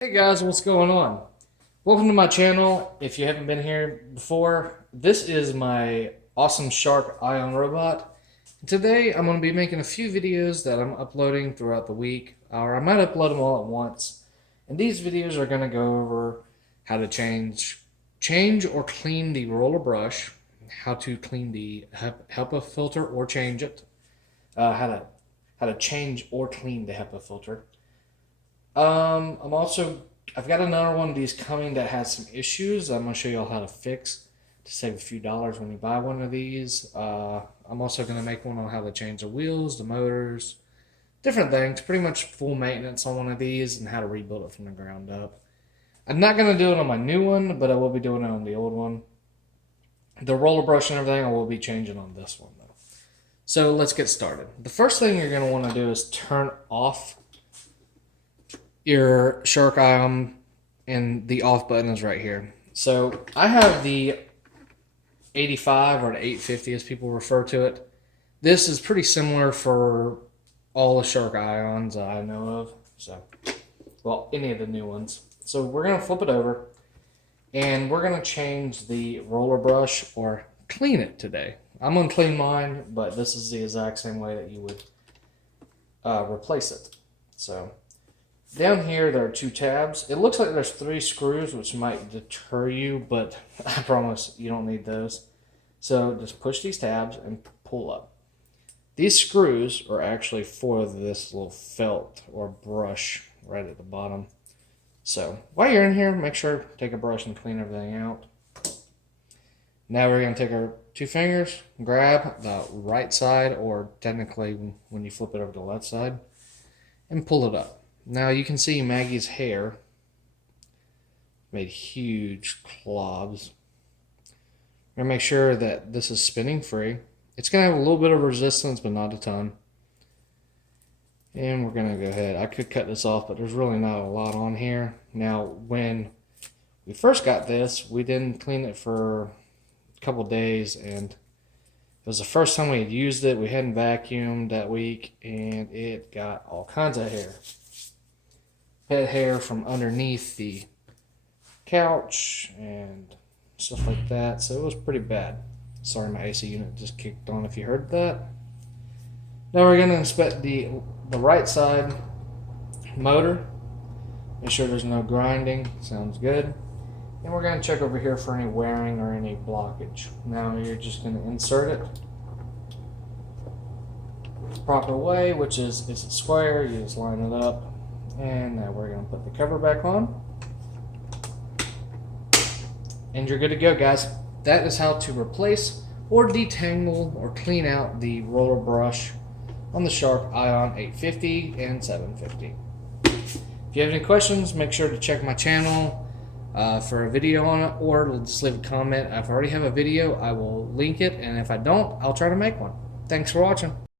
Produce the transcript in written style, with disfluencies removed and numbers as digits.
Hey guys, what's going on? Welcome to my channel. If you haven't been here before, this is my awesome Shark Ion robot. Today I'm going to be making a few videos that I'm uploading throughout the week, or I might upload them all at once. And these videos are going to go over how to change or clean the roller brush, how to clean the HEPA filter or change it, how to change or clean the HEPA filter. I've got another one of these coming that has some issues. I'm gonna show you all how to fix to save a few dollars when you buy one of these. I'm also gonna make one on how to change the wheels, the motors, different things. Pretty much full maintenance on one of these and how to rebuild it from the ground up. I'm not gonna do it on my new one, but I will be doing it on the old one. The roller brush and everything I will be changing on this one though. So let's get started. The first thing you're gonna want to do is turn off your Shark Ion, and the off button is right here. So I have the 85 or the 850 as people refer to it. This is pretty similar for all the Shark Ions I know of. So, well, any of the new ones. So we're going to flip it over and we're going to change the roller brush or clean it today. I'm going to clean mine, but this is the exact same way that you would replace it. So down here, there are two tabs. It looks like there's 3 screws, which might deter you, but I promise you don't need those. So just push these tabs and pull up. These screws are actually for this little felt or brush right at the bottom. So while you're in here, make sure to take a brush and clean everything out. Now we're going to take our 2 fingers, grab the right side, or technically when you flip it over to the left side, and pull it up. Now you can see Maggie's hair made huge clobs. I'm going to make sure that this is spinning free. It's going to have a little bit of resistance, but not a ton. And we're going to go ahead. I could cut this off, but there's really not a lot on here. Now, when we first got this, we didn't clean it for a couple days, and it was the first time we had used it. We hadn't vacuumed that week, and it got all kinds of hair. Pet hair from underneath the couch and stuff like that, so it was pretty bad. Sorry, my AC unit just kicked on if you heard that. Now we're going to inspect the right side motor. Make sure there's no grinding. Sounds good. And we're going to check over here for any wearing or any blockage. Now you're just going to insert it the proper way, which is it's a square. You just line it up. And now we're going to put the cover back on. And you're good to go, guys. That is how to replace or detangle or clean out the roller brush on the Shark Ion 850 and 750. If you have any questions, make sure to check my channel for a video on it, or just leave a comment. If I already have a video, I will link it, and if I don't, I'll try to make one. Thanks for watching.